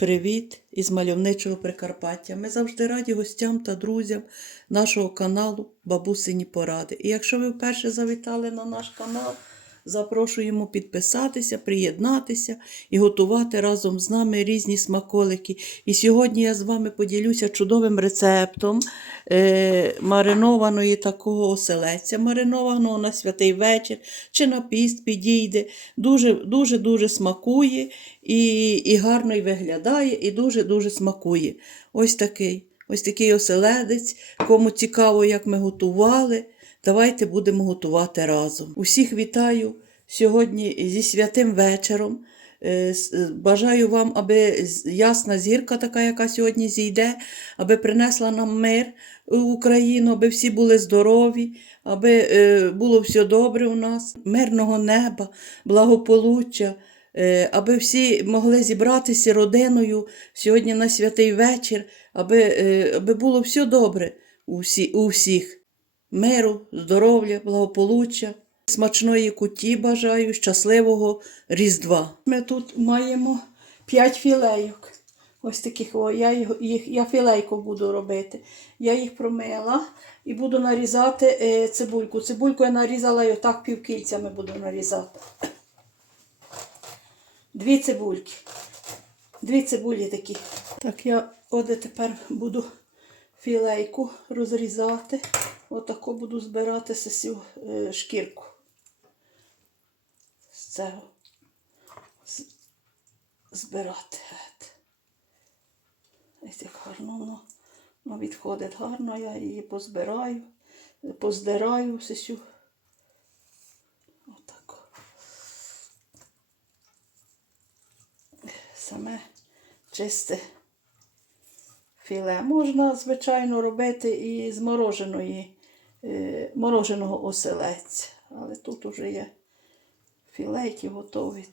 Привіт із мальовничого Прикарпаття. Ми завжди раді гостям та друзям нашого каналу Бабусині Поради. І якщо ви вперше завітали на наш канал, запрошуємо підписатися, приєднатися і готувати разом з нами різні смаколики. І сьогодні я з вами поділюся чудовим рецептом е, маринованої такого оселедця, маринованого на святий вечір чи на піст підійде. Дуже дуже дуже смакує і, і гарно й виглядає, і дуже-дуже смакує. Ось такий. Ось такий оселедець. Кому цікаво, як ми готували, давайте будемо готувати разом. Усіх вітаю сьогодні зі святим вечором. Е, е, Бажаю вам, аби ясна зірка, така, яка сьогодні зійде, аби принесла нам мир в Україну, аби всі були здорові, аби е, було все добре у нас, мирного неба, благополуччя, аби всі могли зібратися родиною сьогодні на святий вечір, аби, аби було все добре у всіх. Миру, здоров'я, благополуччя, смачної куті бажаю, щасливого Різдва. Ми тут маємо 5 філейок. Ось таких, о, я, їх, я філейку буду робити. Я їх промила і буду нарізати е, цибульку. Цибульку я нарізала і отак півкільцями буду нарізати. Дві цибульки. Дві цибулі такі. Так, я оде тепер буду філейку розрізати. Отако буду збирати сесю е, шкірку. З цього збирати. Ось як гарно воно, воно відходить гарно, я її позбираю, поздираю сесю. Отако. Саме чисте філе. Можна, звичайно, робити і з мороженої, е, мороженого оселедця. Але тут уже є філейки готові.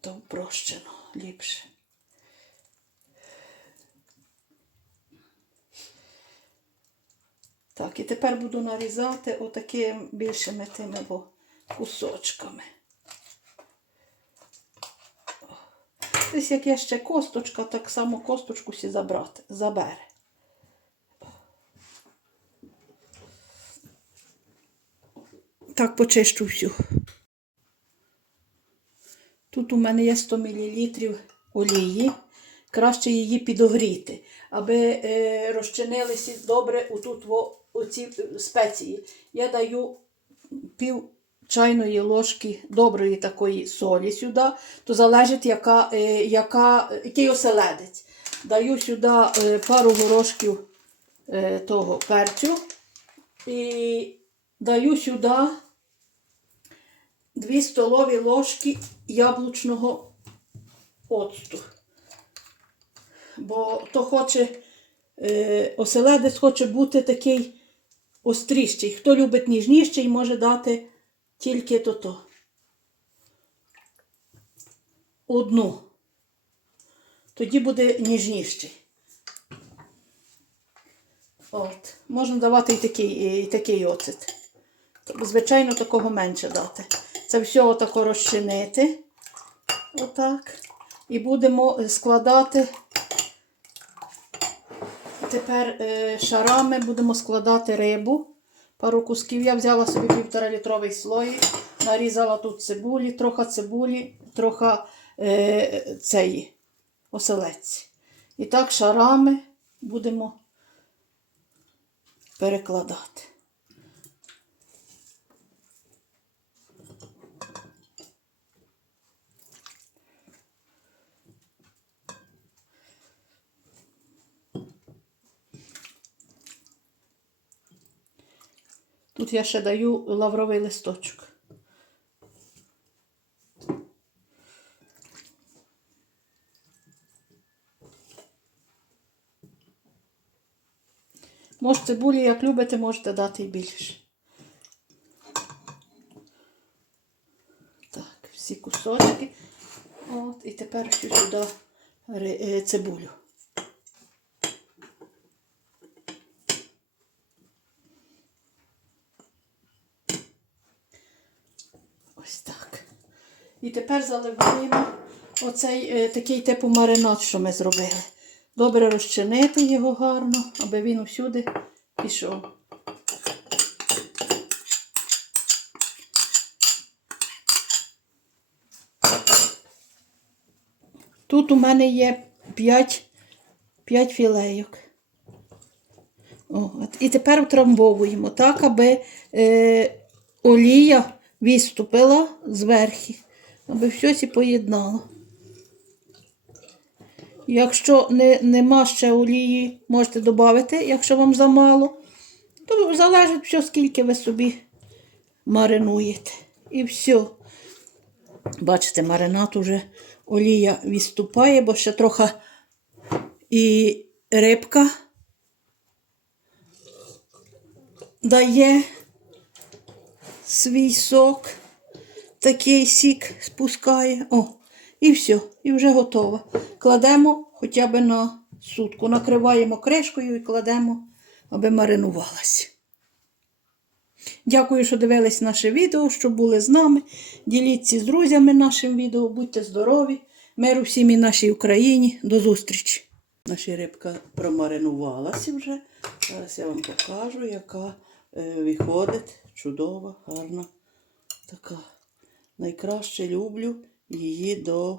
То впрощено ліпше. Так, і тепер буду нарізати отакими більшими тими кусочками. Десь як є ще косточка, так само косточку сі забрати, забере. Так почищу всю. Тут у мене є 100 мл олії. Краще її підогріти, аби е, розчинилися добре отут оці спеції. Я даю пів чайної ложки доброї такої солі сюди, то залежить, яка, е, яка, який оселедець. Даю сюди е, пару горошків е, того перцю і даю сюди 2 столові ложки яблучного оцту. Бо то хоче, оселедець хоче бути такий остріший. Хто любить ніжніший, може дати тільки то-то. Одну. Тоді буде ніжніший. От. Можна давати і такий, і такий оцет. Тобто, Звичайно, такого менше дати. Це все отако розчинити. Отак. І будемо складати тепер е, шарами будемо складати рибу. Пару кусків. Я взяла собі півтора літровий слой, нарізала тут цибулі, трохи цибулі, трохи е, цеї оселець. І так шарами будемо перекладати. Тут я ще даю лавровий листочок. Може, цибулі, як любите, можете дати і більше. Так, всі кусочки. От, і тепер ще сюди е, цибулю. Ось так. І тепер заливаємо оцей е, такий типу маринад, що ми зробили. Добре розчинити його гарно, аби він усюди пішов. Тут у мене є 5, 5 філейок. О. І тепер утрамбовуємо так, аби е, олія відступила зверху, аби все поєднало. Якщо не, нема ще олії, можете додати, якщо вам замало, то залежить все, скільки ви собі маринуєте. І все. Бачите, маринад уже олія відступає, бо ще трохи і рибка дає свій сок, такий сік спускає. О, і все, і вже готово. Кладемо хоча б на сутку. Накриваємо кришкою і кладемо, аби маринувалась. Дякую, що дивились наше відео, що були з нами. Діліться з друзями нашим відео, будьте здорові, миру всім і нашій Україні. До зустрічі! Наша рибка промаринувалася вже. Зараз я вам покажу, яка виходить чудова, гарна. Така. Найкраще люблю її до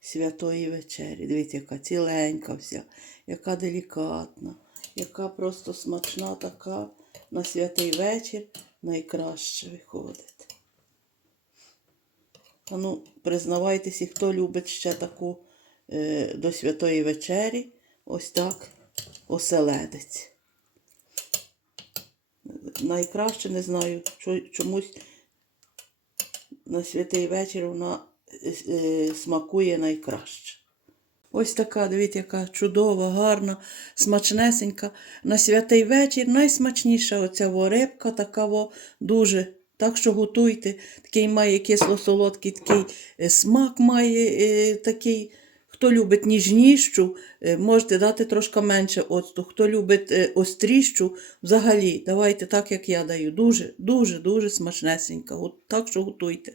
святої вечері. Дивіться, яка ціленька вся, яка делікатна, яка просто смачна така на святий вечір найкраще виходить. А ну, признавайтеся, хто любить ще таку е, до святої вечері, ось так оселедець. Найкраще не знаю, чомусь на святий вечір вона е, е, смакує найкраще. Ось така, дивіться, яка чудова, гарна, смачнесенька. На святий вечір найсмачніша оця во рибка, така во дуже. Так що готуйте. Такий має кисло-солодкий такий е, смак має такий. Хто любить ніжніщу, е, можете дати трошки менше оцту. Хто любить острішу, остріщу, взагалі, давайте так, як я даю. Дуже, дуже, дуже смачнесенька. От Так що готуйте.